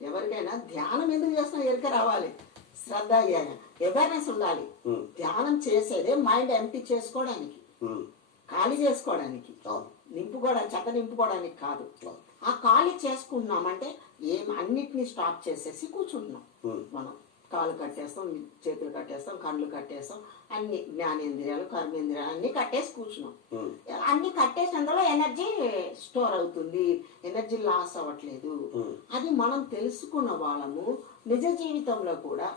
ఎవరికైనా ధ్యానం ఎందుకు చేస్తున్నా ఎరుక రావాలి. శ్రద్ధ అవేర్నెస్ ఉండాలి. ధ్యానం చేసేదే మైండ్ ఎంటీ చేసుకోవడానికి. ఖాళీ చేసుకోవడానికి. నింపుకోవడానికి చెత్త నింపుకోవడానికి కాదు. ఆ. ఖాళీ చేసుకున్నామంటే ఏం అన్నిటినీ స్టాప్ చేసేసి కూర్చుంటున్నాం మనం. కాళ్ళు కట్టేస్తాం చేతులు కట్టేస్తాం కళ్ళు కట్టేస్తాం అన్ని జ్ఞానేంద్రియాలు కర్మేంద్రియాలు అన్ని కట్టేసి కూర్చున్నాం. అన్ని కట్టేసినందులో ఎనర్జీ స్టోర్ అవుతుంది ఎనర్జీ లాస్ అవ్వట్లేదు. అది మనం తెలుసుకున్న వాళ్ళము నిజ జీవితంలో కూడా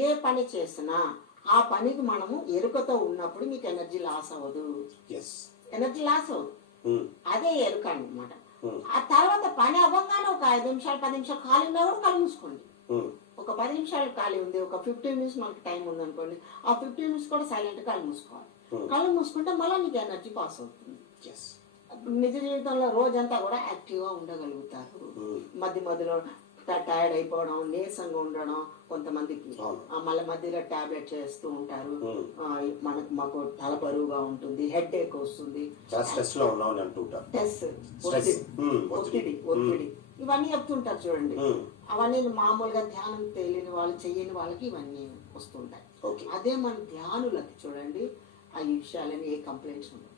ఏ పని చేసినా ఆ పనికి మనము ఎరుకతో ఉన్నప్పుడు మీకు ఎనర్జీ లాస్ అవ్వదు. ఎనర్జీ లాస్ అవ్వదు. అదే ఎరుక అనమాట. ఆ తర్వాత పని అవ్వగానే ఒక ఐదు నిమిషాలు పది నిమిషాలు ఖాళీ ఉన్నా కూడా కళ్ళు మూసుకోండి. ఉమ్, ఒక పది నిమిషాలు ఖాళీ ఉంది ఒక ఫిఫ్టీన్ మినిట్స్ మనకి టైం ఉంది అనుకోండి ఆ ఫిఫ్టీన్ మినిట్స్ కూడా సైలెంట్ కళ్ళు మూసుకోవాలి. Hmm. కళ్ళు మూసుకుంటే మళ్ళీ నీకు ఎనర్జీ పాస్ అవుతుంది. నిజ జీవితంలో రోజంతా కూడా యాక్టివ్గా ఉండగలుగుతారు. ఉమ్, మధ్య మధ్యలో టైర్డ్ అయిపోవడం నీరసంగా ఉండడం కొంతమందికి. మళ్ళీ మధ్యలో టాబ్లెట్ చేస్తూ ఉంటారు. ఆ, మనకు మాకు తల బరువుగా ఉంటుంది హెడ్ ఏక్ వస్తుంది. ఒత్తిడి. ఒత్తిడి. ఇవన్నీ చెప్తుంటారు చూడండి. అవన్నీ మామూలుగా ధ్యానం తెలియని వాళ్ళు చెయ్యని వాళ్ళకి ఇవన్నీ వస్తుంటాయి. ఓకే. అదే మన ధ్యానులకి చూడండి ఆ ఈ విషయాలని ఏ కంప్లైంట్స్ ఉండవు.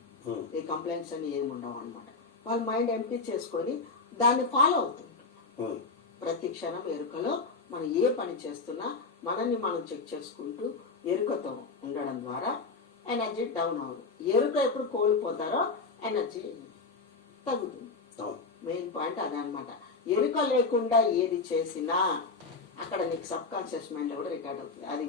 ఏ కంప్లైంట్స్ అని ఏమి ఉండవు అనమాట వాళ్ళ మైండ్ ఎంటీ చేసుకొని దాన్ని ఫాలో అవుతుంటారు. ప్రతి క్షణం ఎరుకలో మనం ఏ పని చేస్తున్నా మనల్ని మనం చెక్ చేసుకుంటూ ఎరుకతో ఉండడం ద్వారా ఎనర్జీ డౌన్ అవ్వదు ఎరుక ఎప్పుడు కోల్పోతారో ఎనర్జీ తగ్గుతుంది. మెయిన్ పాయింట్ అదనమాట ఎరుక లేకుండా ఏది చేసినా అక్కడ నీకు సబ్ కాన్షియస్ మైండ్లో కూడా రికార్డ్ అవుతుంది. అది